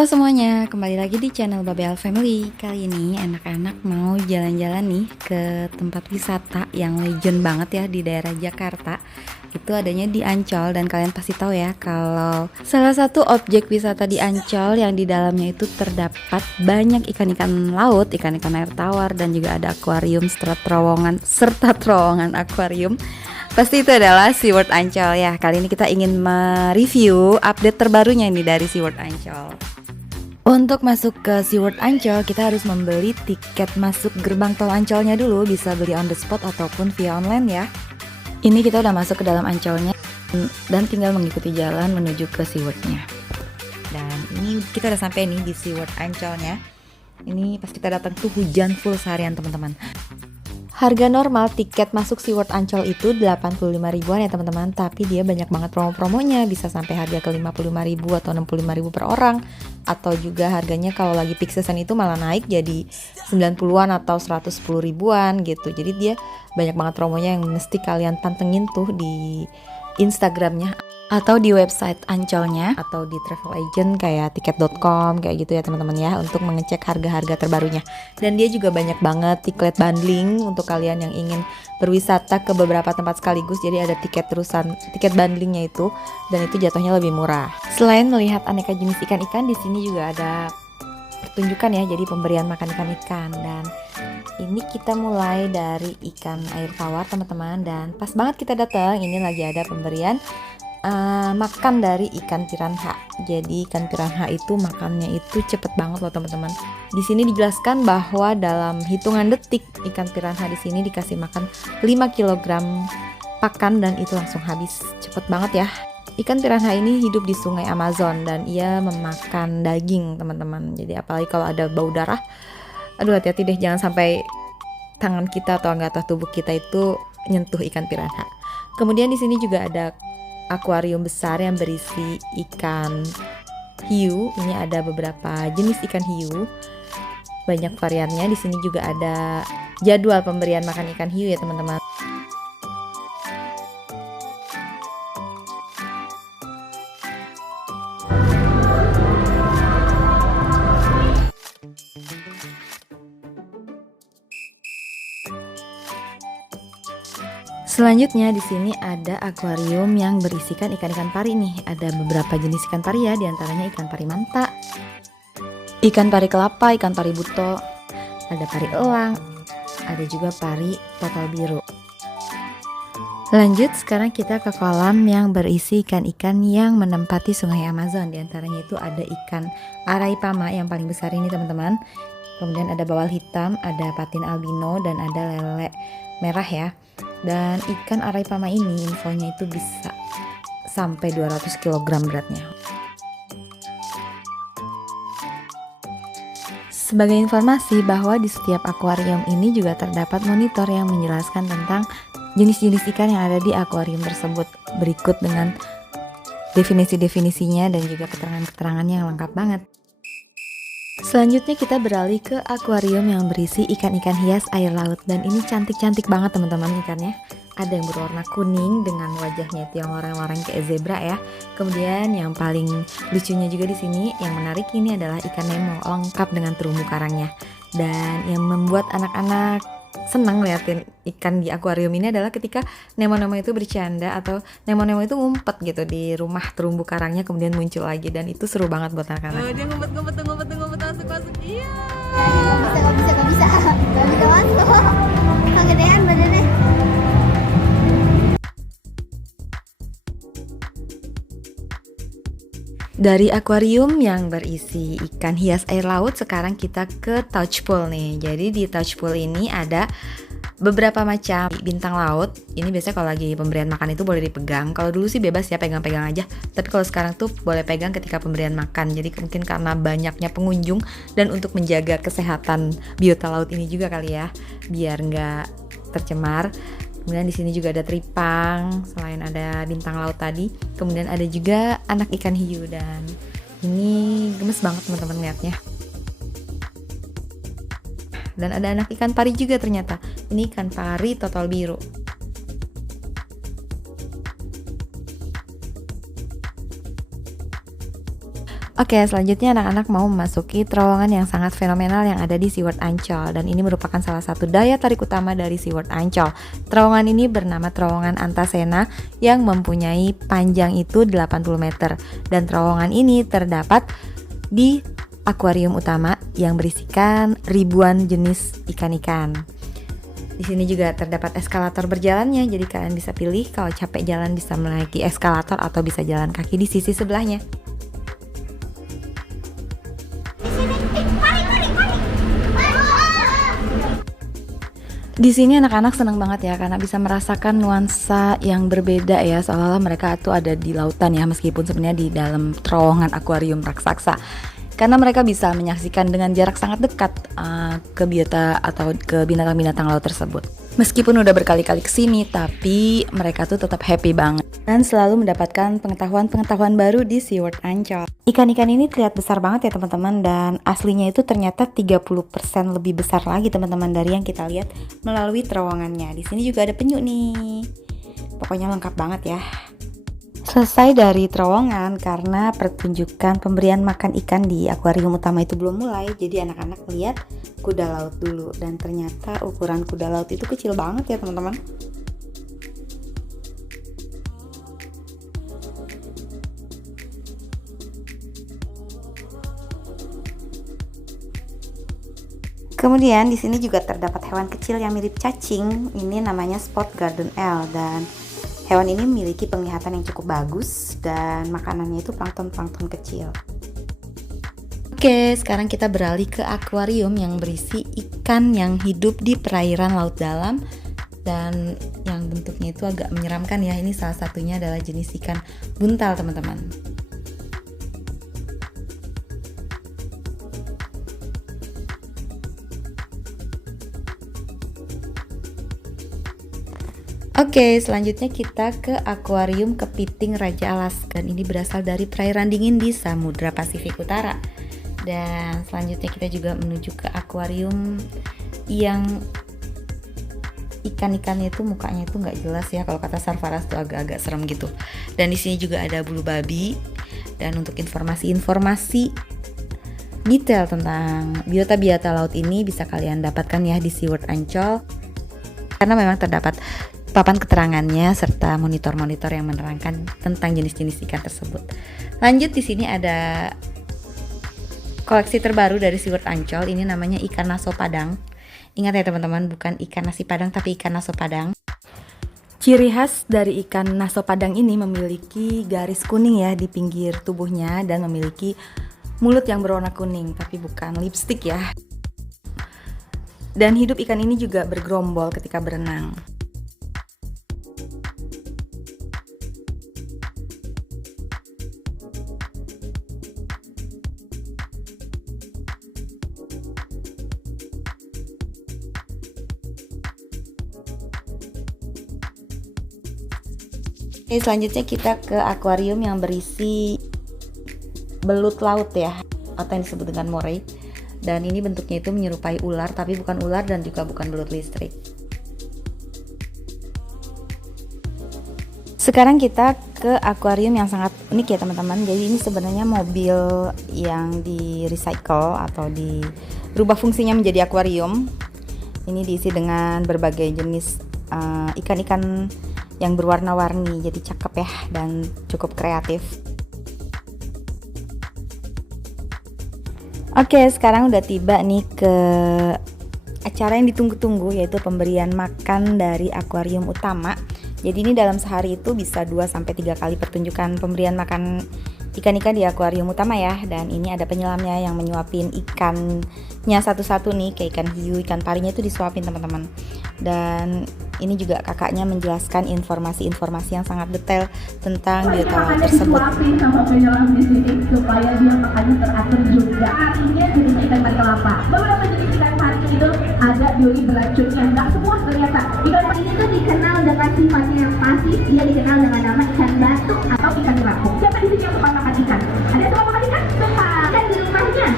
Halo semuanya, kembali lagi di channel Babel Family. Kali ini anak-anak mau jalan-jalan nih ke tempat wisata yang legend banget ya di daerah Jakarta. Itu adanya di Ancol, dan kalian pasti tahu ya kalau salah satu objek wisata di Ancol yang di dalamnya itu terdapat banyak ikan-ikan laut, ikan-ikan air tawar, dan juga ada akuarium serta terowongan akuarium. Pasti itu adalah SeaWorld Ancol ya. Kali ini kita ingin mereview update terbarunya ini dari SeaWorld Ancol. Untuk masuk ke SeaWorld Ancol, kita harus membeli tiket masuk gerbang tol Ancolnya dulu. Bisa beli on the spot ataupun via online ya. Ini kita udah masuk ke dalam Ancolnya dan tinggal mengikuti jalan menuju ke SeaWorldnya. Dan ini kita udah sampai nih di SeaWorld Ancolnya. Ini pas kita datang tuh hujan full seharian teman-teman. Harga normal tiket masuk SeaWorld Ancol itu 85 ribuan ya teman-teman. Tapi dia banyak banget promo-promonya, bisa sampai harga ke 55 ribu atau 65 ribu per orang. Atau juga harganya kalau lagi peak season itu malah naik jadi 90-an atau 110 ribuan gitu. Jadi dia banyak banget promonya yang mesti kalian pantengin tuh di Instagramnya atau di website Ancolnya atau di travel agent kayak tiket.com kayak gitu ya teman-teman ya, untuk mengecek harga-harga terbarunya. Dan dia juga banyak banget tiket bundling untuk kalian yang ingin berwisata ke beberapa tempat sekaligus. Jadi ada tiket bundlingnya itu, dan itu jatuhnya lebih murah. Selain melihat aneka jenis ikan-ikan, di sini juga ada pertunjukan ya, jadi pemberian makan ikan-ikan. Dan ini kita mulai dari ikan air tawar teman-teman, dan pas banget kita datang ini lagi ada pemberian makan dari ikan piranha. Jadi ikan piranha itu makannya itu cepet banget loh teman-teman. Di sini dijelaskan bahwa dalam hitungan detik ikan piranha di sini dikasih makan 5 kg pakan dan itu langsung habis. Cepet banget ya. Ikan piranha ini hidup di sungai Amazon dan ia memakan daging teman-teman. Jadi apalagi kalau ada bau darah, aduh hati-hati deh, jangan sampai tangan kita atau anggota tubuh kita itu nyentuh ikan piranha. Kemudian di sini juga ada akuarium besar yang berisi ikan hiu. Ini ada beberapa jenis ikan hiu, banyak variannya. Di sini juga ada jadwal pemberian makan ikan hiu ya teman-teman. Selanjutnya di sini ada akuarium yang berisikan ikan-ikan pari nih. Ada beberapa jenis ikan pari ya, diantaranya ikan pari manta, ikan pari kelapa, ikan pari buto, ada pari elang, ada juga pari total biru. Lanjut, sekarang kita ke kolam yang berisi ikan-ikan yang menempati sungai Amazon. Diantaranya itu ada ikan araipama yang paling besar ini teman-teman. Kemudian ada bawal hitam, ada patin albino, dan ada lele merah ya. Dan ikan araipama ini infonya itu bisa sampai 200 kg beratnya. Sebagai informasi bahwa di setiap akuarium ini juga terdapat monitor yang menjelaskan tentang jenis-jenis ikan yang ada di akuarium tersebut. Berikut dengan definisi-definisinya dan juga keterangan-keterangannya yang lengkap banget. Selanjutnya kita beralih ke akuarium yang berisi ikan-ikan hias air laut, dan ini cantik-cantik banget teman-teman ikannya. Ada yang berwarna kuning dengan wajahnya itu yang loreng-loreng kayak zebra ya. Kemudian yang paling lucunya juga di sini yang menarik ini adalah ikan Nemo lengkap dengan terumbu karangnya. Dan yang membuat anak-anak senang liatin ikan di akuarium ini adalah ketika Nemo-Nemo itu bercanda atau Nemo-Nemo itu ngumpet gitu di rumah terumbu karangnya kemudian muncul lagi, dan itu seru banget buat anak-anak. Dia ngumpet masuk. Iya. Gak bisa masuk. Kegedean badannya. Dari akuarium yang berisi ikan hias air laut, sekarang kita ke touch pool nih. Jadi di touch pool ini ada beberapa macam bintang laut. Ini biasanya kalau lagi pemberian makan itu boleh dipegang. Kalau dulu sih bebas ya, pegang-pegang aja. Tapi kalau sekarang tuh boleh pegang ketika pemberian makan. Jadi mungkin karena banyaknya pengunjung dan untuk menjaga kesehatan biota laut ini juga kali ya, biar nggak tercemar. Kemudian di sini juga ada tripang, selain ada bintang laut tadi. Kemudian ada juga anak ikan hiu, dan ini gemes banget teman-teman lihatnya. Dan ada anak ikan pari juga ternyata. Ini ikan pari total biru. Oke, selanjutnya anak-anak mau memasuki terowongan yang sangat fenomenal yang ada di SeaWorld Ancol, dan ini merupakan salah satu daya tarik utama dari SeaWorld Ancol. Terowongan ini bernama terowongan Antasena yang mempunyai panjang itu 80 meter, dan terowongan ini terdapat di akuarium utama yang berisikan ribuan jenis ikan-ikan. Di sini juga terdapat eskalator berjalannya, jadi kalian bisa pilih kalau capek jalan bisa menaiki eskalator atau bisa jalan kaki di sisi sebelahnya. Di sini anak-anak senang banget ya karena bisa merasakan nuansa yang berbeda ya, seolah-olah mereka tuh ada di lautan ya, meskipun sebenarnya di dalam terowongan akuarium raksasa. Karena mereka bisa menyaksikan dengan jarak sangat dekat ke biota atau ke binatang-binatang laut tersebut. Meskipun udah berkali-kali kesini, tapi mereka tuh tetap happy banget dan selalu mendapatkan pengetahuan-pengetahuan baru di SeaWorld Ancol. Ikan-ikan ini terlihat besar banget ya teman-teman, dan aslinya itu ternyata 30% lebih besar lagi teman-teman dari yang kita lihat melalui terowongannya. Di sini juga ada penyu nih. Pokoknya lengkap banget ya. Selesai dari terowongan karena pertunjukan pemberian makan ikan di akuarium utama itu belum mulai, jadi anak-anak lihat kuda laut dulu, dan ternyata ukuran kuda laut itu kecil banget ya teman-teman. Kemudian di sini juga terdapat hewan kecil yang mirip cacing. Ini namanya Spot Garden Eel, dan hewan ini memiliki penglihatan yang cukup bagus dan makanannya itu plankton-plankton kecil. Oke, sekarang kita beralih ke akuarium yang berisi ikan yang hidup di perairan laut dalam dan yang bentuknya itu agak menyeramkan ya. Ini salah satunya adalah jenis ikan buntal teman-teman. Oke, selanjutnya kita ke akuarium kepiting Raja Alas, dan ini berasal dari perairan dingin di Samudra Pasifik Utara. Dan selanjutnya kita juga menuju ke akuarium yang ikan-ikannya itu mukanya itu nggak jelas ya, kalau kata Sarfaraz tuh agak-agak serem gitu. Dan di sini juga ada bulu babi. Dan untuk informasi-informasi detail tentang biota-biota laut ini bisa kalian dapatkan ya di SeaWorld Ancol, karena memang terdapat papan keterangannya serta monitor-monitor yang menerangkan tentang jenis-jenis ikan tersebut. Lanjut, di sini ada koleksi terbaru dari SeaWorld Ancol. Ini namanya ikan naso padang. Ingat ya teman-teman, bukan ikan nasi padang tapi ikan naso padang. Ciri khas dari ikan naso padang ini memiliki garis kuning ya di pinggir tubuhnya dan memiliki mulut yang berwarna kuning, tapi bukan lipstik ya. Dan hidup ikan ini juga bergerombol ketika berenang. Oke, selanjutnya kita ke akuarium yang berisi belut laut ya, atau yang disebut dengan moray. Dan ini bentuknya itu menyerupai ular, tapi bukan ular dan juga bukan belut listrik. Sekarang kita ke akuarium yang sangat unik ya teman-teman. Jadi ini sebenarnya mobil yang di recycle atau dirubah fungsinya menjadi akuarium. Ini diisi dengan berbagai jenis ikan-ikan yang berwarna-warni, jadi cakep ya dan cukup kreatif. Oke, sekarang udah tiba nih ke acara yang ditunggu-tunggu, yaitu pemberian makan dari akuarium utama. Jadi ini dalam sehari itu bisa 2-3 kali pertunjukan pemberian makan ikan-ikan di akuarium utama ya. Dan ini ada penyelamnya yang menyuapin ikannya satu-satu nih, kayak ikan hiu, ikan parinya itu disuapin teman-teman. Dan ini juga kakaknya menjelaskan informasi-informasi yang sangat detail tentang biota laut tersebut. Disuapin sama penyelam di sini supaya dia makannya teratur juga. Artinya jenis ikan pari kelapa. Beberapa jenis ikan pari itu ada duri beracunnya, nggak semua ternyata. Ikan pari itu dikenal dengan sifatnya yang pasif. Dia dikenal dengan nama ikan batu atau ikan terapung. Siapa di sini yang suka makan ikan? Ada yang suka makan ikan? Suka. Dan di rumahnya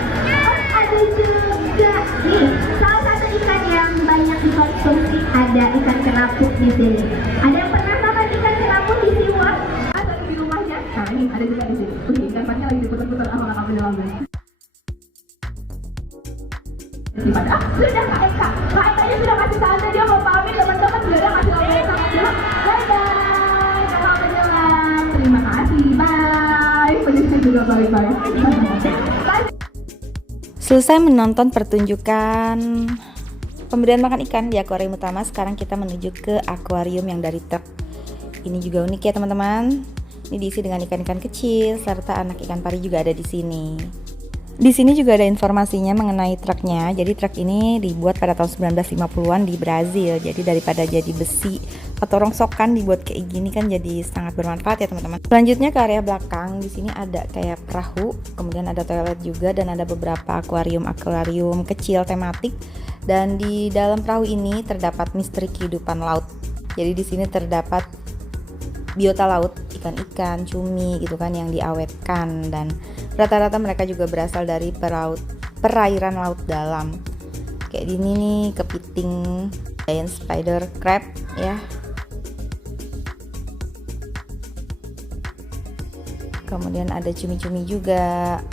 ada juga nih salah satu ikan yang banyak dikonsumsi, ada ikan terapung di sini. Ada yang pernah makan ikan terapung di SeaWorld atau di rumahnya? Nah ini ada juga di sini. Ikan pari Kakaknya lagi diputar-putar sama kakak penyelam. Daripada, sudah Kak Eka. Kak Ekanya sudah kasih tanda dia mau pamit, teman-teman sudah ada kasih tanda Kak penyelam. Bye-bye, kakak penyelam. Terima kasih, bye. Penyelam juga bye-bye. Bye. Selesai menonton pertunjukan pemberian makan ikan di akuarium utama, sekarang kita menuju ke akuarium yang dari truk. Ini juga unik ya teman-teman. Ini diisi dengan ikan-ikan kecil serta anak ikan pari juga ada di sini. Di sini juga ada informasinya mengenai truknya. Jadi truk ini dibuat pada tahun 1950-an di Brazil. Jadi daripada jadi besi atau rongsokan dibuat kayak gini kan jadi sangat bermanfaat ya teman-teman. Selanjutnya ke area belakang. Di sini ada kayak perahu, kemudian ada toilet juga dan ada beberapa akuarium kecil tematik. Dan di dalam perahu ini terdapat misteri kehidupan laut. Jadi di sini terdapat biota laut, ikan-ikan, cumi gitu kan yang diawetkan, dan rata-rata mereka juga berasal dari perairan laut dalam. Kayak gini nih, kepiting, giant spider crab ya. Kemudian ada cumi-cumi juga.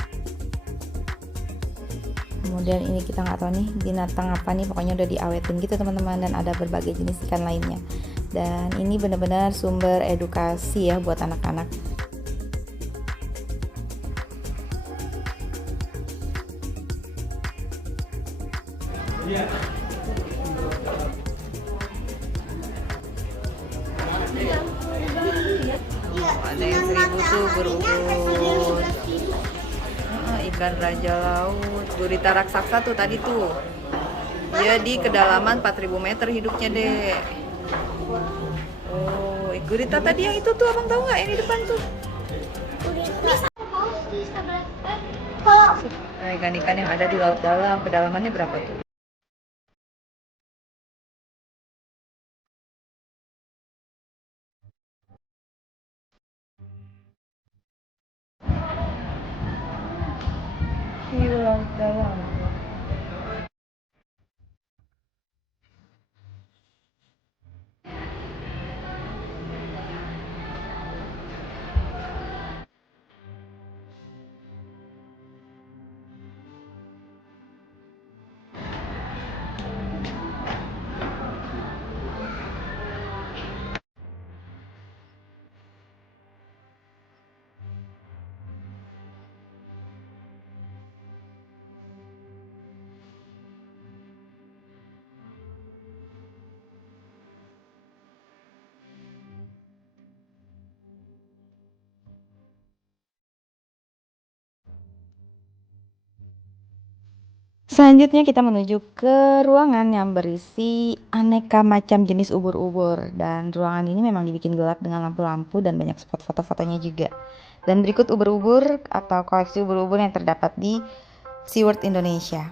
Kemudian ini kita nggak tahu nih binatang apa nih, pokoknya udah diawetin gitu teman-teman, dan ada berbagai jenis ikan lainnya. Dan ini benar-benar sumber edukasi ya buat anak-anak. Ada yang 1000 tuh ubur-ubur. Ikan raja laut, gurita raksasa tuh tadi tuh. Dia di kedalaman 4000 meter hidupnya deh. Oh, gurita tadi yang itu tuh abang tahu nggak yang di depan tuh? Nah, ikan-ikan yang ada di laut dalam, kedalamannya berapa tuh? Di laut dalam. Selanjutnya kita menuju ke ruangan yang berisi aneka macam jenis ubur-ubur, dan ruangan ini memang dibikin gelap dengan lampu-lampu dan banyak spot foto-fotonya juga. Dan berikut ubur-ubur atau koleksi ubur-ubur yang terdapat di SeaWorld Indonesia.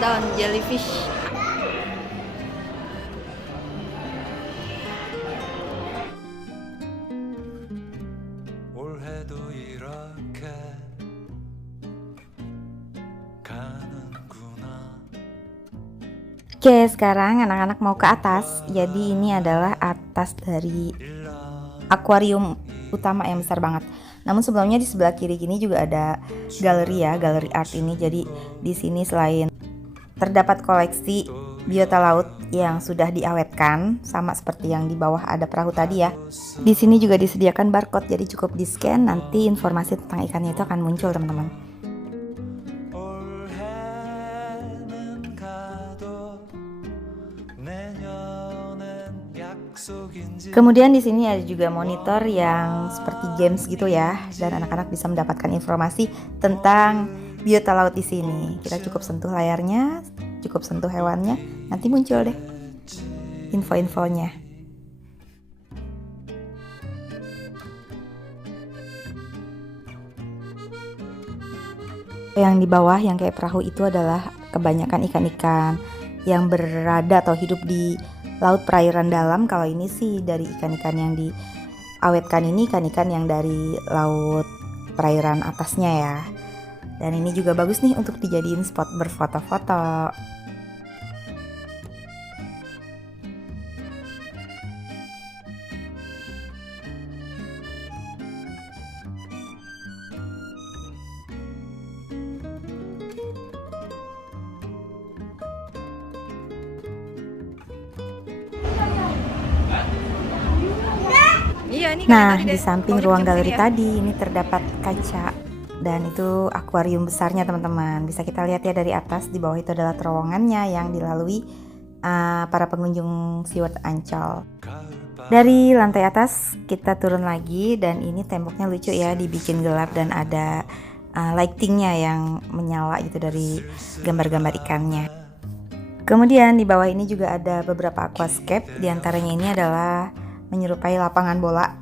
Daun jellyfish. 올해도 이렇게 가 Oke, sekarang anak-anak mau ke atas. Jadi ini adalah atas dari akuarium utama yang besar banget. Namun sebelumnya di sebelah kiri gini juga ada galeri ya, galeri art ini. Jadi di sini selain terdapat koleksi biota laut yang sudah diawetkan, sama seperti yang di bawah ada perahu tadi ya. Di sini juga disediakan barcode, jadi cukup di-scan, nanti informasi tentang ikannya itu akan muncul, teman-teman. Kemudian di sini ada juga monitor yang seperti games gitu ya, dan anak-anak bisa mendapatkan informasi tentang biota laut di sini. Kita cukup sentuh layarnya, cukup sentuh hewannya, nanti muncul deh info-infonya. Yang di bawah yang kayak perahu itu adalah kebanyakan ikan-ikan yang berada atau hidup di laut perairan dalam. Kalau ini sih dari ikan-ikan yang diawetkan ini ikan-ikan yang dari laut perairan atasnya ya. Dan ini juga bagus nih untuk dijadiin spot berfoto-foto. Iya, ini Nah, kali-kali di deh. samping Mau ruang dipinjam galeri sini ya? tadi ini terdapat kaca, dan itu akuarium besarnya teman-teman. Bisa kita lihat ya dari atas. Di bawah itu adalah terowongannya yang dilalui para pengunjung SeaWorld Ancol. Dari lantai atas kita turun lagi, dan ini temboknya lucu ya, dibikin gelap dan ada lightingnya yang menyala gitu dari gambar-gambar ikannya. Kemudian di bawah ini juga ada beberapa aquascape, diantaranya ini adalah menyerupai lapangan bola,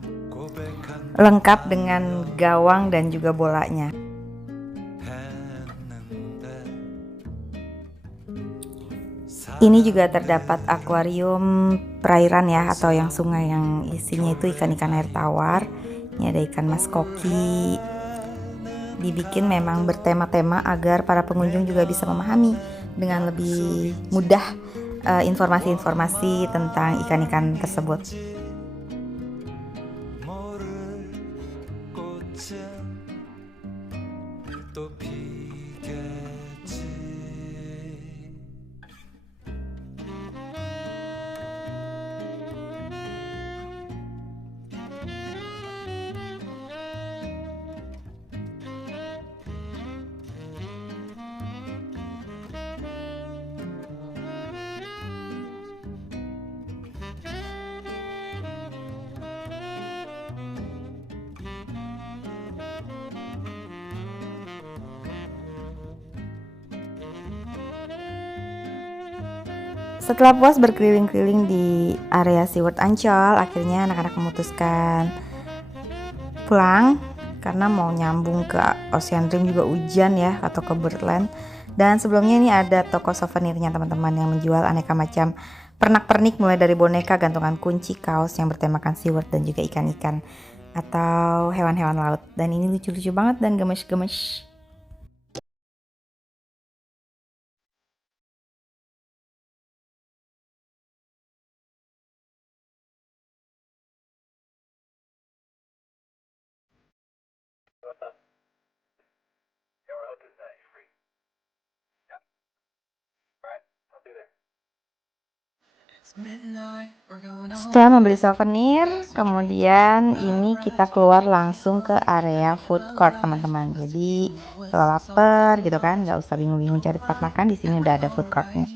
lengkap dengan gawang dan juga bolanya. Ini juga terdapat akuarium perairan ya, atau yang sungai yang isinya itu ikan-ikan air tawar. Ini ada ikan mas koki. Dibikin memang bertema-tema agar para pengunjung juga bisa memahami dengan lebih mudah informasi-informasi tentang ikan-ikan tersebut. Setelah puas berkeliling-keliling di area SeaWorld Ancol, akhirnya anak-anak memutuskan pulang karena mau nyambung ke Ocean Dream, juga hujan ya, atau ke Birdland. Dan sebelumnya ini ada toko souvenirnya teman-teman yang menjual aneka macam pernak-pernik, mulai dari boneka, gantungan kunci, kaos yang bertemakan SeaWorld, dan juga ikan-ikan atau hewan-hewan laut. Dan ini lucu-lucu banget dan gemes-gemes. Setelah membeli souvenir, kemudian ini kita keluar langsung ke area food court teman-teman. Jadi kalau lapar gitu kan, nggak usah bingung-bingung cari tempat makan, di sini udah ada food courtnya.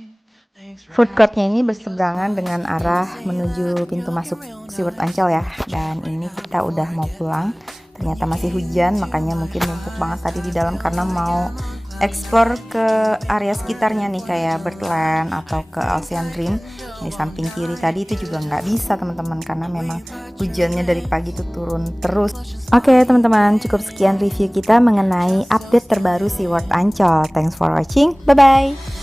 Food courtnya ini berseberangan dengan arah menuju pintu masuk SeaWorld Ancol ya. Dan ini kita udah mau pulang, ternyata masih hujan, makanya mungkin numpuk banget tadi di dalam karena mau explore ke area sekitarnya nih, kayak Birdland atau ke Ocean Dream. Di samping kiri tadi itu juga nggak bisa teman-teman, karena memang hujannya dari pagi itu turun terus. Oke teman-teman, cukup sekian review kita mengenai update terbaru SeaWorld Ancol. Thanks for watching, bye bye.